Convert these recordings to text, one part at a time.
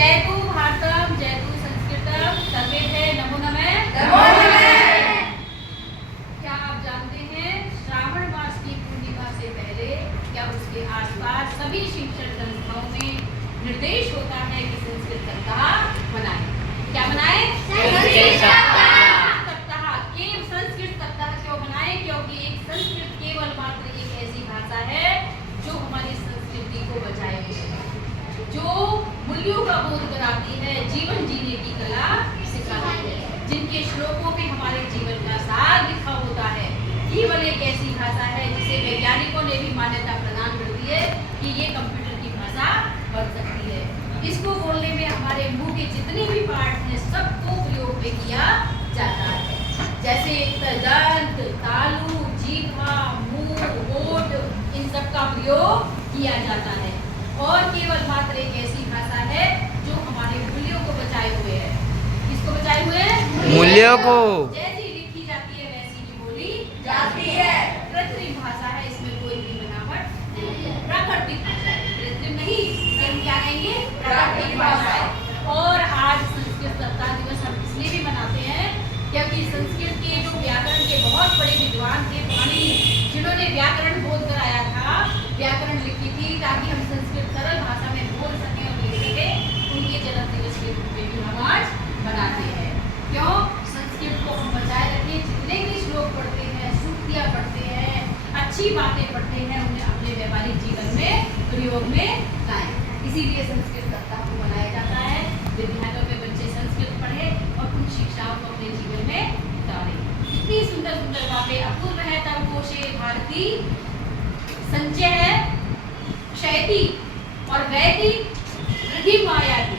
जयतु भारतम जयतु संस्कृतम सर्वे नमो नमः। क्या आप जानते हैं श्रावण मास की पूर्णिमा से पहले या उसके आसपास सभी शिक्षण संस्थाओं में निर्देश होता है कि संस्कृत सप्ताह मनाएं। क्या मनाएं? संस्कृत सप्ताह क्यों मनाएं? क्योंकि एक संस्कृत केवल मात्र एक ऐसी भाषा है जो हमारी संस्कृति को बचाए हुए है, जो मूल्यों का बोध कराती है, जीवन जीने की कला सिखाती है, जिनके श्लोकों में हमारे जीवन का सार लिखा होता है। केवल एक ऐसी भाषा है जिसे वैज्ञानिकों ने भी मान्यता प्रदान कर दी है कि ये कंप्यूटर की भाषा बन सकती है। इसको बोलने में हमारे मुंह के जितने भी पार्ट हैं सबको प्रयोग में किया जाता है, जैसे दंत, तालु, जीवा, मुंह, होठ, इन सब का प्रयोग किया जाता है। और केवल मात्र एक ऐसी भाषा है जो हमारे मूल्यों को बचाए हुए है। किसको बचाए हुए है? मूल्यों को। जैसी लिखी जाती है वैसी ही बोली जाती है। कृत्रिम भाषा है, इसमें कोई भी बनावट नहीं है। प्राकृतिक भाषा है, कृत्रिम नहीं। हम क्या कहेंगे? प्राकृतिक भाषा है। और आज संस्कृत सप्ताह दिवस हम इसलिए भी मनाते हैं क्योंकि संस्कृत के जो व्याकरण के बहुत बड़े विद्वान थे पाणिनि, जिन्होंने व्याकरण बोध कराया था, व्याकरण लिखी थी ताकि हम संस्कृत सरल भाषा में बोल सकें और लिख सकें, उनके जन्म दिवस के रूप में भी हम आज मनाते हैं। क्यों? संस्कृत को हम बचाए रखें। जितने भी श्लोक पढ़ते हैं, सूक्तियाँ पढ़ते हैं, अच्छी बातें पढ़ते हैं, उन्हें अपने व्यवहारिक जीवन में प्रयोग में लाएं। इसीलिए संस्कृत सप्ताह को मनाया जाता है। विद्यालयों में बच्चे संस्कृत पढ़े और उन शिक्षाओं को अपने जीवन में उतारें। इतनी सुंदर सुंदर बातें अपूर्व है तब कोशे भारती संचय है क्षयति और वैति वृद्धि मायाति।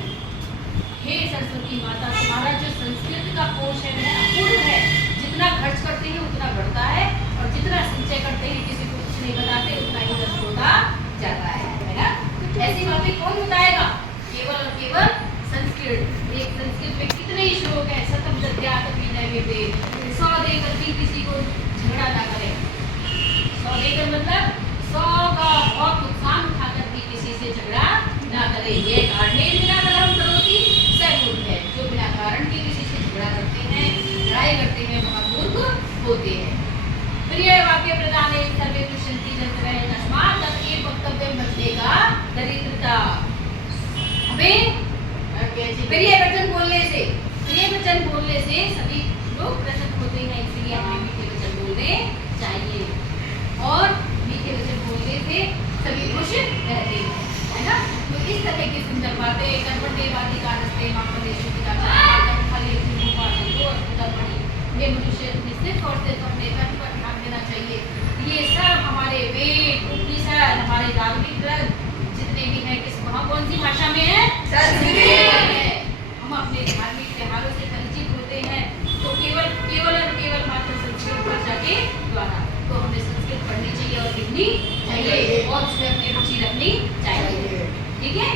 हे सरस्वती माता, तुम्हारा जो संस्कृत का कोश है वह अपूर्व है। जितना खर्च करते हैं उतना बढ़ता है और जितना संचय करते हैं किसी को कुछ नहीं बताते उतना ही नष्ट होता जाता है ना? ऐसी बातें कौन बताएगा? केवल और केवल संस्कृत। एक संस्कृत में कितने ही श्लोक है, सतम दद्यात विनय विदे, 100 देकर भी किसी को झगड़ा ना करे। 100 देकर मतलब 100 का बहुत नुकसान उठाकर भी किसी से झगड़ा ना करे। ये कारणे बिना कलम करोति स मूर्ख है। जो बिना कारण के किसी से झगड़ा करते हैं, लड़ाई करते हैं, वह मूर्ख होते हैं। प्रिय वाक्य प्रदान सर्वे कुशंति जंतवे तस्मात् तत्एव वक्तव्यम बचेगा दरिद्रता। हमें प्रिय वचन बोलने से सभी लोग प्रसन्न होते हैं, इसलिए हमें मीठे वचन बोलने चाहिए और मीठे वचन बोलने से सभी खुश रहते हैं, है ना? तो इस तरह की सुंदर बातें कर्मण्ये वाधिकारस्ते मा फलेषु कदाचन फलेषु मा संतोषं ये मनुष्य निश्चित तौर से तो अपने कर्म पर ध्यान देना चाहिए। ये सब हमारे वेद, उपनिषद, हमारे धार्मिक ग्रंथ जितने भी हैं किस वहाँ कौन सी भाषा में है? संस्कृत है। हम अपने धार्मिक त्योहारों से परिचित होते हैं तो केवल और केवल मात्र संस्कृत भाषा के द्वारा। तो हमें संस्कृत पढ़नी चाहिए और लिखनी चाहिए और उसमें अपनी रुचि रखनी चाहिए। ठीक है?